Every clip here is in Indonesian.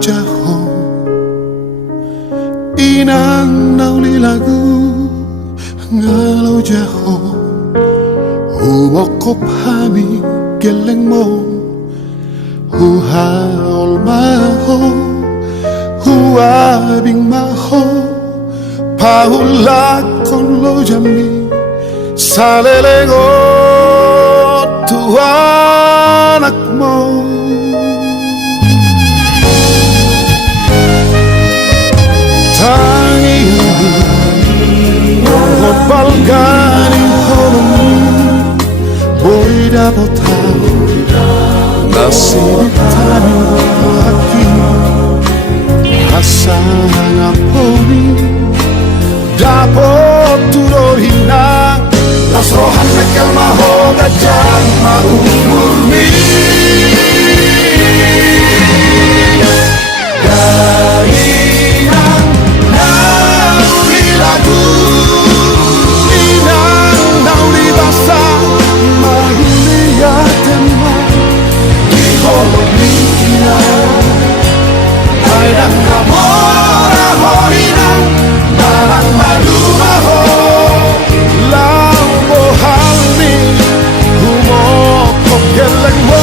jauh inang nauli lagu ngalau jauh humokop hami geleng mo huhaol maho huabing maho paulak kon lo jami salelego tuanak mo tangi mohon balgani holong boy dapat tahu nasib tani hati hasang aponi dapat turun hinang las rohan mekel maho gajah mau murni dahinang nauli lagu inang nauli basa mahulia tema di holong mikina haidang namora horinang malang malu maho lambo halmi humokop geleng mo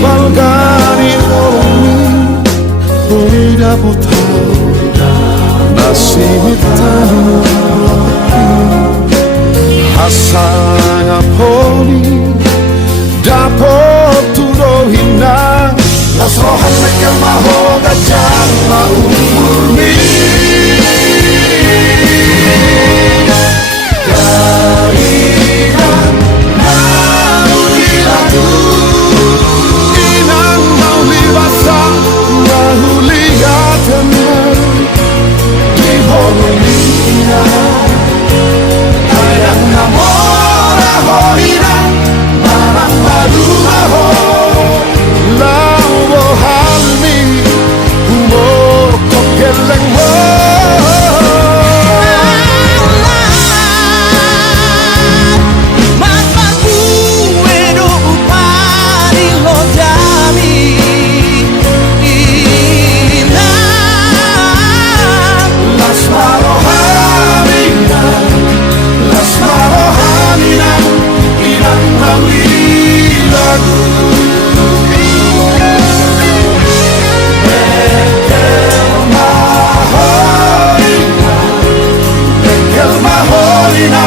balgani holong boy dapat tahu nasib tani hasang aponi dapat turun hinang las rohan mekel maho gajah mau murni dahinang nauli lagu Mahorina,